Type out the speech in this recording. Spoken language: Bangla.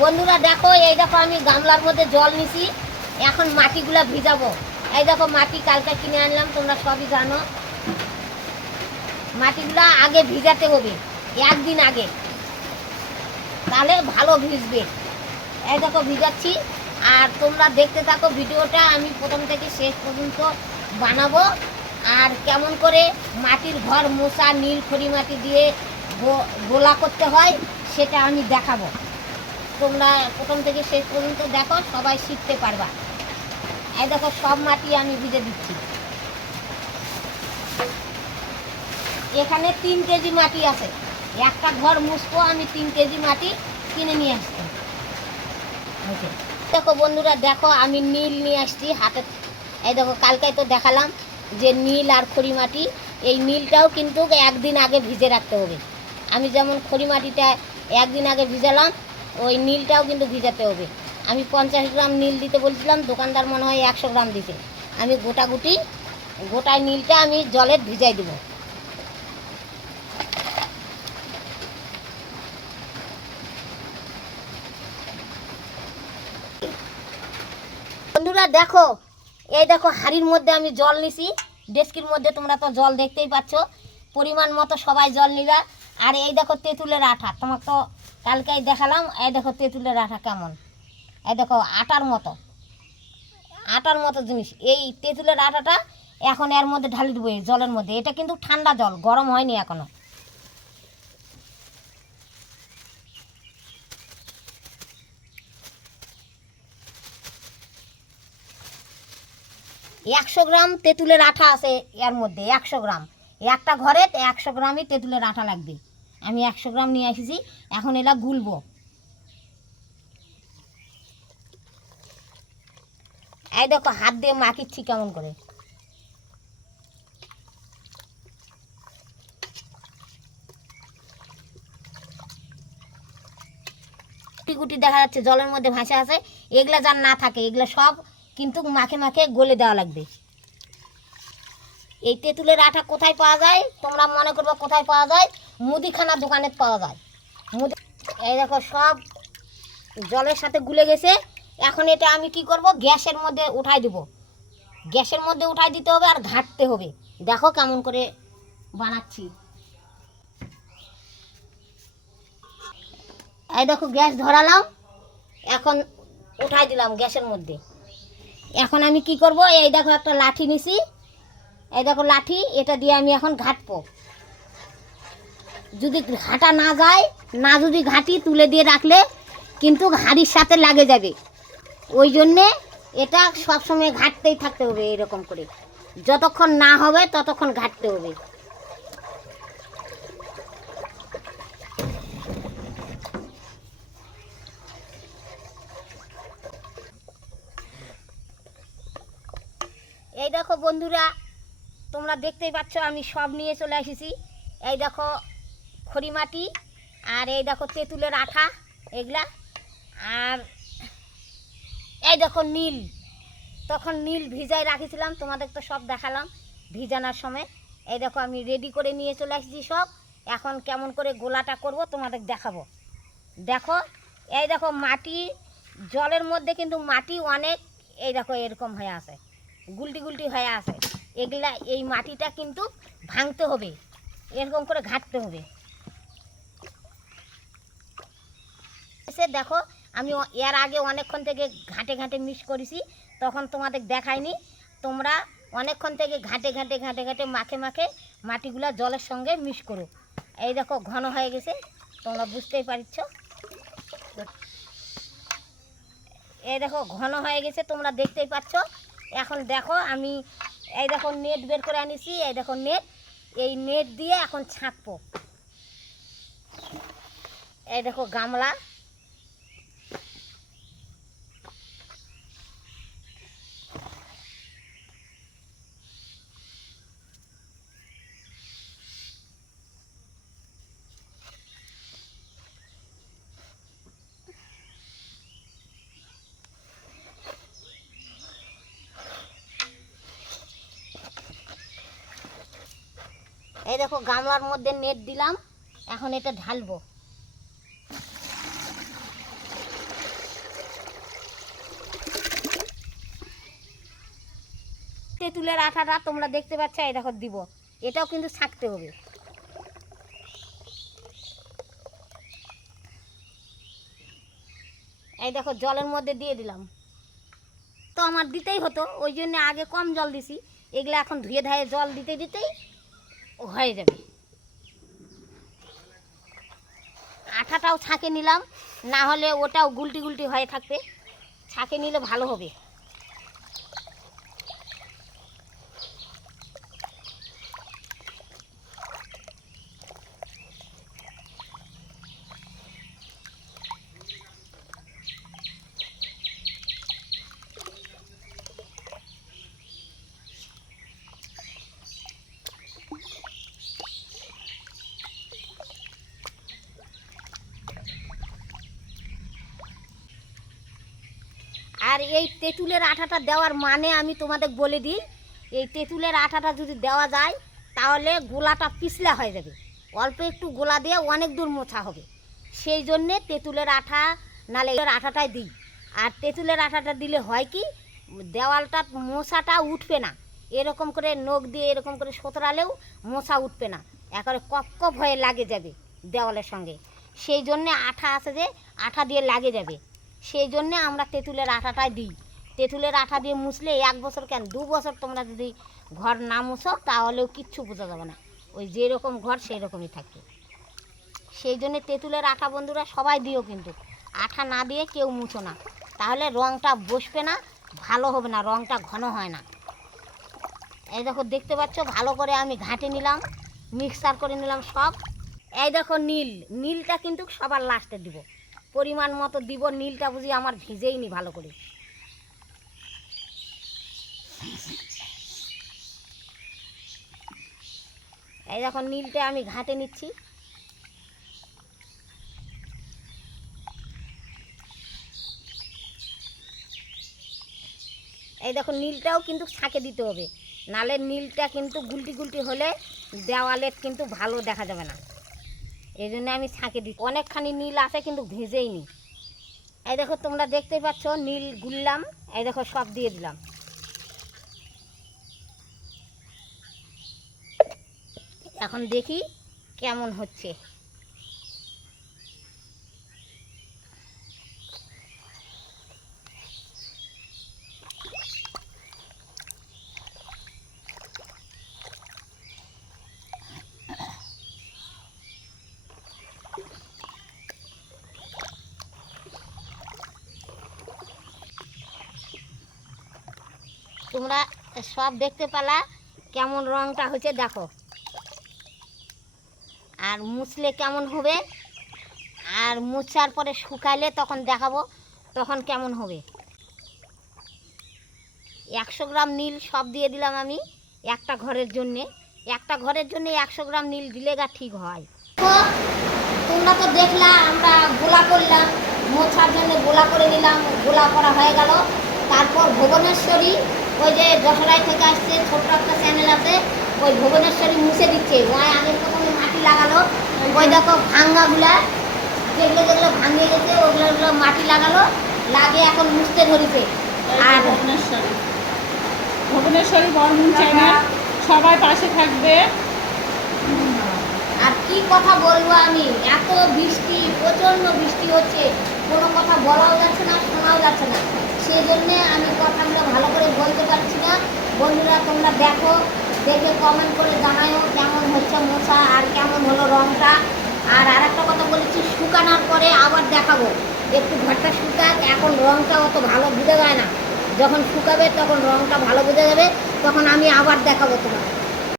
বন্ধুরা দেখো, এই দেখো আমি গামলার মধ্যে জল নিছি। এখন মাটিগুলো ভিজাবো। এই দেখো মাটি কালকে কিনে আনলাম, তোমরা সবই জানো। মাটিগুলো আগে ভিজাতে হবে, একদিন আগে। তাহলে ভালো ভিজবে। এই দেখো ভিজাচ্ছি। আর তোমরা দেখতে থাকো ভিডিওটা, আমি প্রথম থেকে শেষ পর্যন্ত বানাবো। আর কেমন করে মাটির ঘর মোছা, নীল খড়ি মাটি দিয়ে গোলা করতে হয়, সেটা আমি দেখাবো। তোমরা প্রথম থেকে শেষ পর্যন্ত দেখো, সবাই শিখতে পারবা। এই দেখো, সব মাটি আমি ভিজে দিচ্ছি। এখানে তিন কেজি মাটি আছে। একটা ঘর মুছবো, আমি তিন কেজি মাটি কিনে নিয়ে আসছি দেখো বন্ধুরা, দেখো, আমি নীল নিয়ে আসছি হাতে। এই দেখো কালকে তো দেখালাম যে নীল আর খড়ি মাটি, এই নীলটাও কিন্তু একদিন আগে ভিজে রাখতে হবে। আমি যেমন খড়ি মাটিটা একদিন আগে ভিজালাম ওই নীলটাও কিন্তু ভিজাতে হবে। আমি পঞ্চাশ গ্রাম নীল দিতে বলছিলাম, দোকানদার মনে হয় একশো গ্রাম দিতে আমি গোটা গুটি, গোটায় নীলটা আমি জলে ভিজাই দেবো। বন্ধুরা দেখো, এই দেখো হাড়ির মধ্যে আমি জল নিছি। ডেস্কির মধ্যে তোমরা তো জল দেখতেই পাচ্ছ। পরিমাণ মতো সবাই জল নিবা। আর এই দেখো তেঁতুলের আঠা তোমার তো কালকেই দেখালাম, এই দেখো তেঁতুলের আঠা কেমন। এই দেখো আটার মতো। আটার মতো জিনিস। এই তেঁতুলের আটাটা এখন এর মধ্যে ঢালি দেবো, এই জলের মধ্যে। এটা কিন্তু ঠান্ডা জল, গরম হয়নি এখনও। একশো গ্রাম তেঁতুলের আঠা আছে এর মধ্যে, একশো গ্রাম। একটা ঘরে একশো গ্রামই তেঁতুলের আঠা লাগবে। আমি একশো গ্রাম নিয়ে এসেছি। এখন এলা গুলবো। এই দেখো, হাত দিয়ে মাখিচ্ছি কেমন করে। গুটি দেখা যাচ্ছে, জলের মধ্যে ভাসা আছে এগুলা যার না থাকে, এগুলা সব কিন্তু মাখে মাখে গলে দেওয়া লাগবে। এই তেঁতুলের আঠা কোথায় পাওয়া যায়? তোমরা মনে করবে কোথায় পাওয়া যায়? মুদিখানা দোকানে পাওয়া যায়। এই দেখো সব জলের সাথে গুলে গেছে। এখন এটা আমি কি করব? গ্যাসের মধ্যে উঠাই দেব। গ্যাসের মধ্যে উঠাই দিতে হবে আর ঘাঁটতে হবে। দেখো কেমন করে বানাচ্ছি। এই দেখো গ্যাস ধরালাম। এখন উঠাই দিলাম গ্যাসের মধ্যে। এখন আমি কি করব? এই দেখো একটা লাঠি নিছি। এই দেখো লাঠি, এটা দিয়ে আমি এখন ঘাটবো। যদি ঘাটা না যায়, না যদি ঘাটি তুলে দিয়ে রাখলে কিন্তু হাড়ির সাথে লাগে যাবে। ওই জন্যে এটা সবসময় ঘাটতেই থাকতে হবে এরকম করে। যতক্ষণ না হবে ততক্ষণ ঘাটতে হবে। এই দেখো বন্ধুরা, তোমরা দেখতেই পাচ্ছ আমি সব নিয়ে চলে এসেছি। এই দেখো খড়ি মাটি, আর এই দেখো তেঁতুলের আঠা, এগুলা। আর এই দেখো নীল। তখন নীল ভিজাই রাখিছিলাম, তোমাদের তো সব দেখালাম ভিজানোর সময়। এই দেখো আমি রেডি করে নিয়ে চলে এসেছি সব। এখন কেমন করে গোলাটা করব তোমাদের দেখাবো। দেখো, এই দেখো মাটি, জলের মধ্যে কিন্তু মাটি অনেক, এই দেখো এরকম হয়ে আছে, গুলটি গুলটি হয়ে আছে। এগুলা, এই মাটিটা কিন্তু ভাঙতে হবে, এরকম করে ঘাটতে হবে। এসে দেখো, আমি এর আগে অনেকক্ষণ থেকে ঘাটে ঘাটে মিস করেছি, তখন তোমাদের দেখাইনি। তোমরা অনেকক্ষণ থেকে ঘাটে ঘাটে ঘাটে ঘাটে মাখে মাখে মাটিগুলা জলের সঙ্গে মিস করো। এই দেখো, ঘন হয়ে গেছে, তোমরা বুঝতেই পারছ। এই দেখো, ঘন হয়ে গেছে, তোমরা দেখতেই পাচ্ছ। এখন দেখো, আমি এই দেখো নেট বের করে আনিছি, এই দেখো নেট এই নেট দিয়ে এখন ছাঁকবো। এই দেখো গামলা। এই দেখো গামলার মধ্যে নেট দিলাম, এখন এটা ঢালবো। তেঁতুলের আঠাটা তোমরা দেখতে পাচ্ছ, এই দেখো দিব। এটাও কিন্তু ছাঁকতে হবে। এই দেখো জলের মধ্যে দিয়ে দিলাম। তো আমার দিতেই হতো, ওই জন্য আগে কম জল দিছি। এগুলো এখন ধুয়ে ধায়ে জল দিতে দিতেই হয়ে যাবে। আঠাটাও ছাঁকে নিলাম, না হলে ওটাও গুলটি গুলটি হয়ে থাকবে। ছাঁকে নিলে ভালো হবে। আর এই তেঁতুলের আঠাটা দেওয়ার মানে আমি তোমাদের বলে দিই, এই তেঁতুলের আঠাটা যদি দেওয়া যায়, তাহলে গোলাটা পিছলা হয়ে যাবে। অল্প একটু গোলা দিয়ে অনেক দূর মোছা হবে। সেই জন্যে তেঁতুলের আঠা নালে এর আঠাটাই দিই। আর তেঁতুলের আঠাটা দিলে হয় কি, দেওয়ালটা মশাটা উঠবে না। এরকম করে নখ দিয়ে এরকম করে সোতরালেও মশা উঠবে না। একেবারে কপ কপ হয়ে লাগে যাবে দেওয়ালের সঙ্গে। সেই জন্যে আঠা আছে যে, আঠা দিয়ে লাগে যাবে। সেই জন্যে আমরা তেঁতুলের আঠাটাই দিই। তেঁতুলের আঠা দিয়ে মুছলে এক বছর কেন? দু বছর তোমরা যদি ঘর না মুছো, তাহলেও কিচ্ছু বোঝা যাবে না। ওই যেরকম ঘর সেই রকমই থাকবে সেই জন্যে তেঁতুলের আঠা বন্ধুরা সবাই দিও কিন্তু। আঠা না দিয়ে কেউ মুছো না। তাহলে রঙটা বসবে না, ভালো হবে না রঙটা ঘন হয় না। এই দেখো, দেখতে পাচ্ছ? ভালো করে আমি ঘাঁটে নিলাম, মিক্সার করে নিলাম সব। এই দেখো, নীল। নীলটা কিন্তু সবার লাস্টে দিব। পরিমাণ মতো দিব, নীলটা বুঝি আমার ভিজেই নি ভালো করে। এই দেখো, নীলটা আমি ঘাঁটে নিচ্ছি। এই দেখো, নীলটাও কিন্তু ছাঁকে দিতে হবে। নালে নীলটা কিন্তু গুলটি গুলটি হলে দেওয়ালে কিন্তু ভালো দেখা যাবে না। এই জন্য আমি ছাঁকে দিই অনেকখানি নীল আছে, কিন্তু ভেজেই নি। এই দেখো, তোমরা দেখতে পাচ্ছ, নীল গুললাম এই দেখো, সব দিয়ে দিলাম। এখন দেখি কেমন হচ্ছে। তোমরা সব দেখতে পালা, কেমন রংটা হচ্ছে দেখো। আর মুছলে কেমন হবে? আর মুছার পরে শুকাইলে তখন দেখাবো, তখন কেমন হবে। একশো গ্রাম নীল সব দিয়ে দিলাম আমি একটা ঘরের জন্যে। একটা ঘরের জন্য একশো গ্রাম নীল দিলে গা ঠিক হয়। তোমরা তো দেখলা, আমরা গোলা করলাম, মোছার জন্য গোলা করে নিলাম, গোলা করা হয়ে গেল। তারপর ভুবনেশ্বরী ওই যে যশোরাই থেকে আসছে ছোট্ট একটা চ্যানেল আছে ওই ভুবনেশ্বরী মুছে দিচ্ছে। ওই আগে প্রথমে মাটি লাগালো ওই দেখো ভাঙ্গাগুলা যেগুলো যেগুলো ভাঙিয়ে গেছে ওগুলো মাটি লাগালো লাগে এখন মুছতে ধরেছে। আর ভুবনেশ্বরী। ভুবনেশ্বরী বর্মন চ্যানেল সবাই পাশে থাকবে। আর কি কথা বলব আমি? এত বৃষ্টি প্রচণ্ড বৃষ্টি হচ্ছে। কোনো কথা বলাও যাচ্ছে না, শোনাও যাচ্ছে না। সেই জন্যে আমি কথাগুলো ভালো করে বলতে পারছি না। বন্ধুরা, তোমরা দেখো, দেখে কমেন্ট করে জানাও কেমন হচ্ছে মশা আর কেমন হলো রংটা। আর আরেকটা কথা বলেছি, শুকানোর পরে আবার দেখাবো। একটু ঘরটা শুকাক, এখন রংটা অত ভালো বোঝা যায় না। যখন শুকাবে তখন রংটা ভালো বোঝা যাবে। তখন আমি আবার দেখাবো তোমার